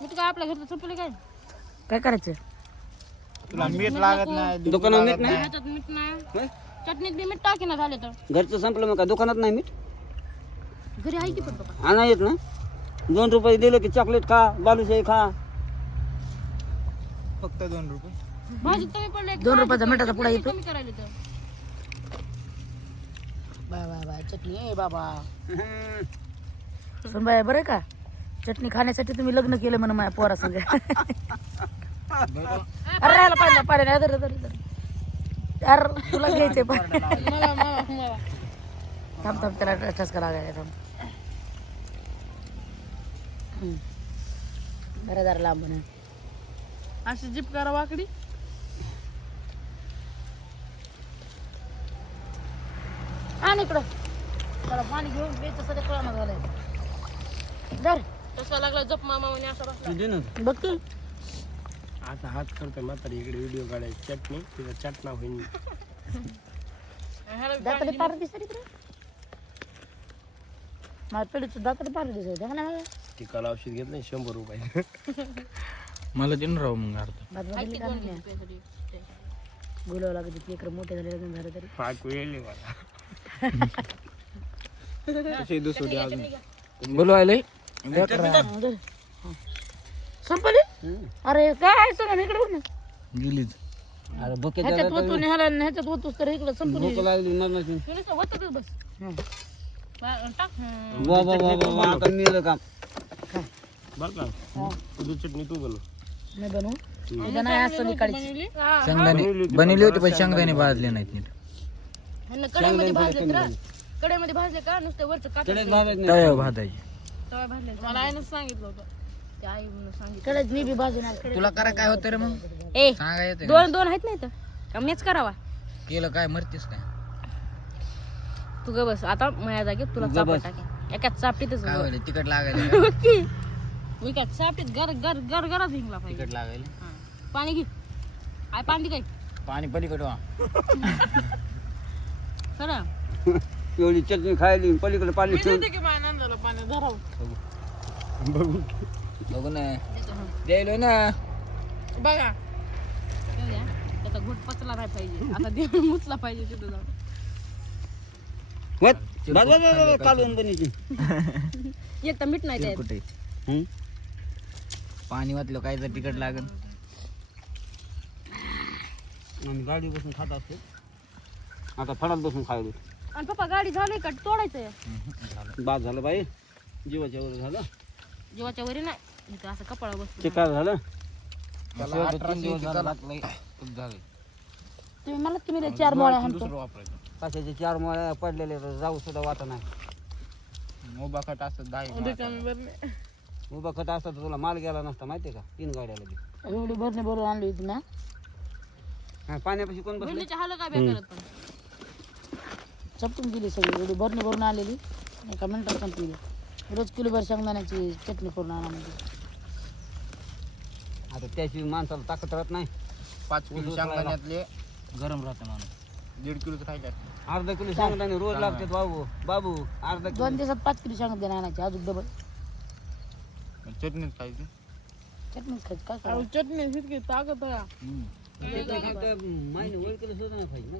मीठ काय आपल्या घरचं संपलं काय? काय करायचं? तुला मीठ लागत नाही दुकानात मीठ नाही? ह्याच्यात मीठ नाही. होय? चटणीत बी मीठ टाकीना झाले तर. घरचं संपलं मग का दुकानात नाही मीठ? घरी आहे की पण आणा येत ना? दोन रुपये दिले की चॉकलेट खा बालुशाही खा. फक्त दोन रुपये. भाजी कमी पडले दोन रुपयाचा मिठाचा पुडा येतो. कमी करायला तर. Bye bye bye. चटणी ए बाबा. सुनबाई बरं का? चटणी खाण्यासाठी तुम्ही लग्न केलं म्हणून माझ्या पोरा संग अरे राहिला पाहिजे पाहिजे नाही धर धर धर. यार तुला घ्यायचंय पण. मला मला. मला थांब थांब त्याला ठसका लागायला थांब. जरा लांब म्हणा अशी जीप करा वाकडी. आण इकडं. जरा पाणी घेऊन बेच सध्या कळाना झालंय धर. तसा लागला जप मामा म्हणे असं बसला. बघ की आता हात करतोय म्हातारी इकडे व्हिडिओ काढायची. चटणी तिचा चटणा होईल दाताने पार दिसत इकडे माझ्या पिढीचं दाताने पार दिसत आहे ना मला. टिकाला औषध घेत नाही शंभर रुपये. मला देऊन राहू मग अर्ध. भात नाही बोलावं लागत मोठे झाले लग्न झालं तरी. फाकू येईल मला. कशी दुसरी अजून? बोलवायला. संपली? अरे काय आहे सगळं? इकडे बघ ना. गेलीच. अरे ह्याच्यात होतो ह्याला आणि ह्याच्यात होतोस तर इकडे भूक लागली बस. हं. बा- टाक. हं. वा वा वा वा वा आता मिळलं काम. बर का? तुझी चटणी तू बनव. नाही बनवू? उद्या नाही असं काढायची हा, शेंगदाणे. बनवली होती पण शेंगदाणे भाजले नाहीत नीट. ह्यांना कढईमध्ये भाजले तर कढईमध्ये भाजले का? नुसतं वरचं भाजत नाही. भाजायची. तवा मला आईनं सांगितलं होतं. ते आई म्हणून सांगितलं. कडेच मी बी तुला करा काय होतं रे मग? ए सांगा येते दोन दोन आहेत नाही तर. का मीच करावा. केलं काय मरतीस काय? तू ग बस आता माझ्या जागेत तुला चापट टाके एकाच चापटीतच काय बघ. होईल तिकट लागायला. मी काय चापटीत गर गर गर हिंगला पाहिजे. तिकट लागायला? हा. पाणी घे. आय पाणी काय? पाणी पलीकडे वा. खरं? एवढी चटणी खायली पलीकडे पाणी ठेवून. बघू. ना. द्यायलो ना. बघा. त्याचा घोट पचला नाही पाहिजे. आता मुचला पाहिजे तिथं जाऊन. वत. बस, बस, बस, बस, कालवण बनायची एक तर मीठ नाही कुठे? पाणी वाटलं काय तर तिकट लागल आम्ही गाडी बसून खात असतो. आता फडात बसून खायलो. आणि पप्पा गाडी झाली का? तोडायचं बाद झालं बाई. जीवाच्या वर झालं. जीवाच्या वरी नाही. इथं असं कपाळा बसतो चिकार झालं. दिवस. खूप झालंय. तुम्ही मला तुम्ही लय चार मोळ्या हाणतो दुसरं वापरायचं. कशाचे चार मोळ्या पडलेले तर जाऊ सुद्धा वाटा नाही. मोबा खट असत दहा उभा खट असता तर तुला माल गेला नसता माहितीये का? तीन गाड्याला बी एवढी भरणे भरून आणली होती ना? हा, पाण्यापाशी कोण बसले? हाल काय बेकारत पण चपटून गेली सगळी. एवढी भरणी भरून आलेली. एका मिनिटात संपली. रोज किलोभर शेंगदाण्याची चटणी करून आणा म्हणजे आता त्याची माणसाला ताकद राहत नाही. पाच किलो शेंगदाण्यातले गरम राहते माणूस. दीड किलोच खायला अर्धा किलो शेंगदाणे रोज लागतात बाबू. बाबू अर्धा किलो. दोन दिवसात पाच किलो शेंगदाणे आणायचे अजून डबल चटणीच खायची. चटणीच खायची काय करावं? चटणी ताकद ओळखीला सुद्धा नाही पाहिजे ना?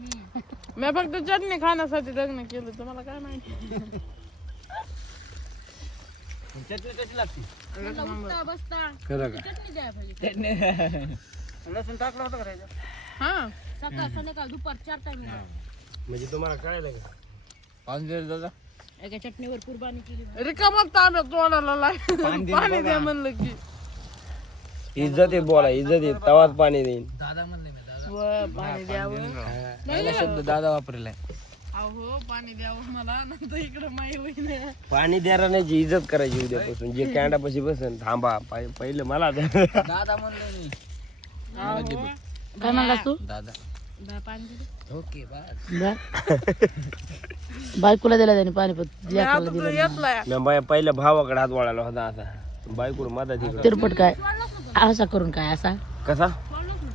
मी फक्त चटणी खाण्यासाठी लग्न केलं तुम्हाला काय माहिती? पण चटणी कशी लागते? बसता. खरं का? चटणी द्यायला पाहिजे लसूण टाकलं होतं का त्याच्यात? हा. सकाळ संध्याकाळ दुपार चार टाइम म्हणजे तुम्हाला कळायला का? पाच दिवस दादा. एका चटणीवर कुर्बानी केली रिकामा तांब्या तोंडाला पाणी द्या म्हणलं की. इज्जत आहे बोला इज्जत आहे. तवाच पाणी देईन. दादा म्हणले दादा पाणी द्यावं. पहिला शब्द दादा वापरलाय. अहो पाणी द्यावं मला. नंतर इकडं माई होईन. पाणी इज्जत करायची उद्यापासून. जे कॅन्डापाशी बसन थांबा. पाय- पहिलं मला द्या. दादा म्हणले मी. काय म्हणलास तू? दादा. पाणी दिलं ओके बस बा- बायकोला दिला त्याने पाणीपत लेकराला दिलं नाही. घेतलाय मी बाया पहिल्या भावाकडे हात वळाला होता असा. बायकोड मदत तिरपट काय? असा करून काय असा? कसा?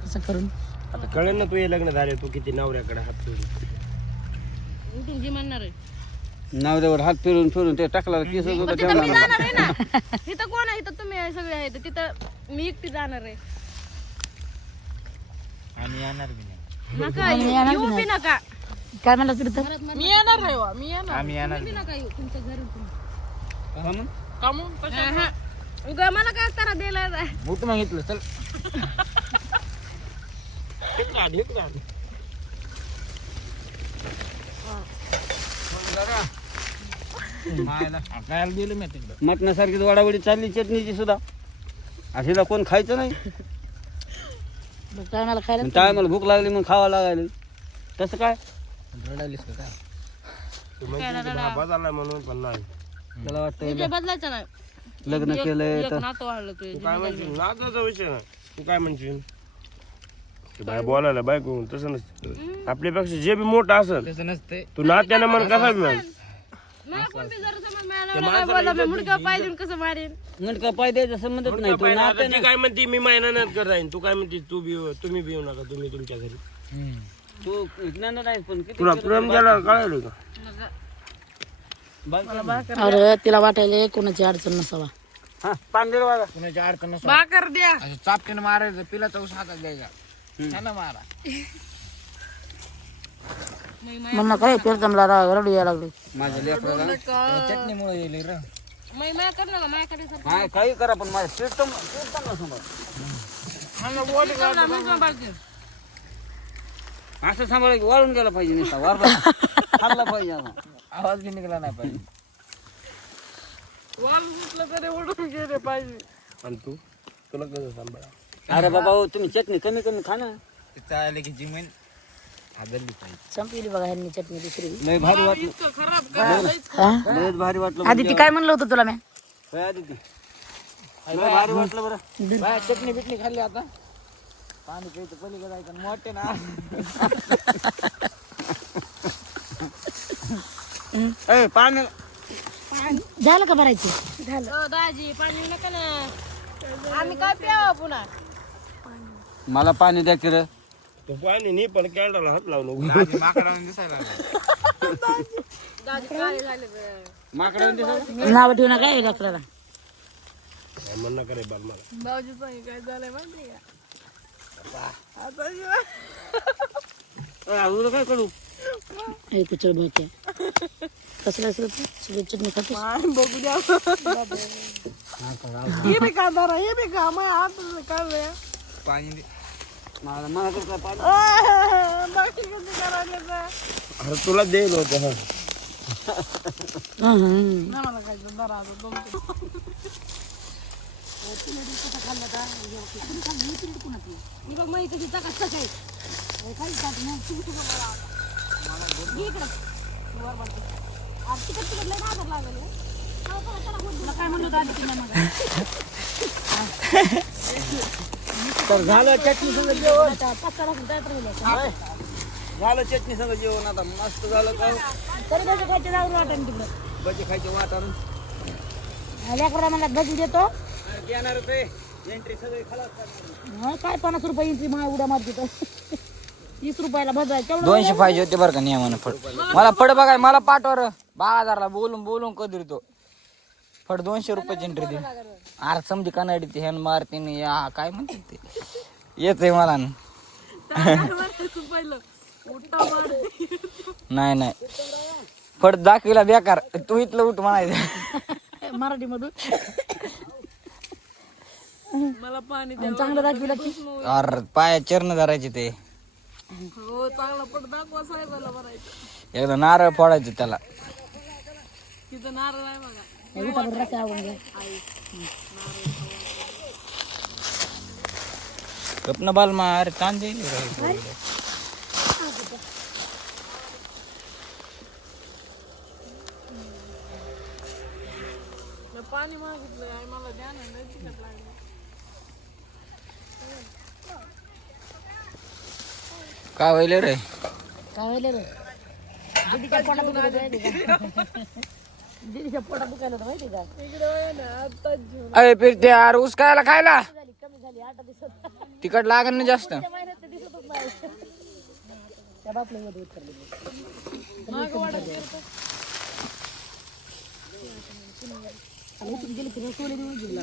असं करून? आता कळेल ना तू हे लग्न झाले तू किती नवऱ्याकडे हात जोडी उठून जी म्हणणार आहे. नवऱ्यावर हात फिरून फिरून ते टाकला केस होता तिथं मी जाणार आहे ना. इथं कोण आहे? इथं तुम्ही सगळे आहेत. तिथं मी एकटी जाणार आहे. आम्ही येणार बी नाही. नका येऊ. येऊ बी नका. काय म्हणलं तिथं मी येणार आहे वा, मी येणार. आम्ही येणार बी तुम्ही. कामून? कशा हा. उगा मला काय तारा दिला बूट मागितलं चल. काय गेलं मी तिकडं मटणासारखीच वाडावडी चालली चटणीची सुद्धा असेला कोण खायचं नाही टायमाला खायला टायमाला भूक लागली मग खावा लागायला तसं काय रडायलीस का म्हणून पण नाही त्याला वाटतं विजय बदलायचा नाही लग्न केलंय काय म्हणशील विषय तू काय म्हणशील बाय बोलायला बायको तसं नसतं. आपल्यापेक्षा जे बी मोठं असेल तसं नसतंय. तू नात्यानं मन कसा मला मिळाला बोलला मी मुडका पाहिजे कसं मारेन? मुंडका पाय द्यायचा संबंधच नाही तो नाते ती काय म्हणते मी महिन्यात कर राहीन तू काय म्हणते तू बी तुम्ही बी येऊ नका तुम्ही तुमच्या घरी. तू ज्ञान नाही पण किती तुला प्रेम द्यायला कळायला का? अरे तिला वाटायला कोणाची अडचण नसावा. हा पांढरे नसतो द्या. असं चापटीनं मारायचं पिलाचा ऊस हातात द्यायचा म्हणणं काय पेरतमला रडू यायला लागले माझ्या लेकराला चटणीमुळे येईल र मै माया कर ना माझ्याकडे सर हा काही करा पण माझ्या कीर्तन कीर्तन समोर असं सांभाळ की वाळून गेला पाहिजे नुसता वारला खाल्ला पाहिजे असा आवाज बी निघाला नाही पाहिजे वाल सुटलं तरी उडून गेले पाहिजे आणि तू तुला कसं सांभाळा अरे बाबा हो, तुम्ही चटणी कमी कमी खा ना. ते चालले की जिमेन. आदरली पाहिजे. संपली बघा ह्यांनी चटणी दुसरी. लय भारी वाटलं. हा? लयच भारी वाटलं आधी ती काय म्हणलं होतं तुला मी होय आदिती? लय भारी वाटलं बरं. बाय चटणी बिटणी खाल्ली आता. पाणी प्यायचं पलीकडे जायचं मोठे ना. ए पाणी. झालं का भरायचं? हो दाजी पाणी नका ना. आम्ही काय प्यावा पुन्हा? मला पाणी द्या की रे तू पाणी नाही पण कॅन्डल हात लावू नको माकडा नाव ठेवू नका डॉक्टरला. काय म्हणणं करे बाल मला? काय झालंय माहिती का? काय करू? हे कसलं असलं सगळी चटणी खातोस? काय बघू द्या. हे बी का दारा हे बी का माझ्या हात काय? पाणी. मला मला तर काय पाणी बाकी कसं करायचं ते? अरे तुला देईल होतं हा हं, हं. तिकट तिकट लय नादात लागले. तर झालं चटणी संग जेवण. झालं चटणी संग जेवण आता मस्त झालं का? तरी त्याच्या खायचे जाऊन वाटेल तिकडं. भजी खायचे वाटाणून. लेकरा मला भजी देतो. येणार ते एंट्री सगळी खलास करणार. हं, काय पन्नास रुपये इंची मा उड्या मारते तर. तीस रुपयाला भजा केवढं दोनशे पाहिजे होते बरं का नियमानं फड मला फड बघाय मला पाठवा र. बाजारला बोलून बोलून कधी तो फड दोनशे रुपयाची एंट्री दे. अरे समजी कनाडी ते ह्यान मारते न या काय म्हणते ते. येत मला. नाही नाही. फड दाखविला बेकार. तू इथलं उठ म्हणायचं. मराठी मधून मला पाणी चांगलं दाखविलं की. अरे पाया चरण धरायचे ते. हो चांगला पट दाखवा साहेबाला भरायचं एकदा नारळ फोडायचं त्याला. तिथं नारळ आहे बघा. उठा गपना बाल मा अरे ताण पाणी मागितलं आई मला ध्यान लागलं काय होईल रे काय व्हायला रे दीदीच्या पोटात दुखत होतं माहिती का दीदीच्या पोटात दुखायला होतं माहिती का? इकडे वळ ना आत्ताच घेऊन अरे फिरते अरे ऊस खायला? खायला झाली कमी झाली आठ दिवसात. तिकट लागत नाही जास्त. त्या महिन्यात ते दिसतच नाही. त्या बापला येत उतरले गेले की सोले देऊन जिंकला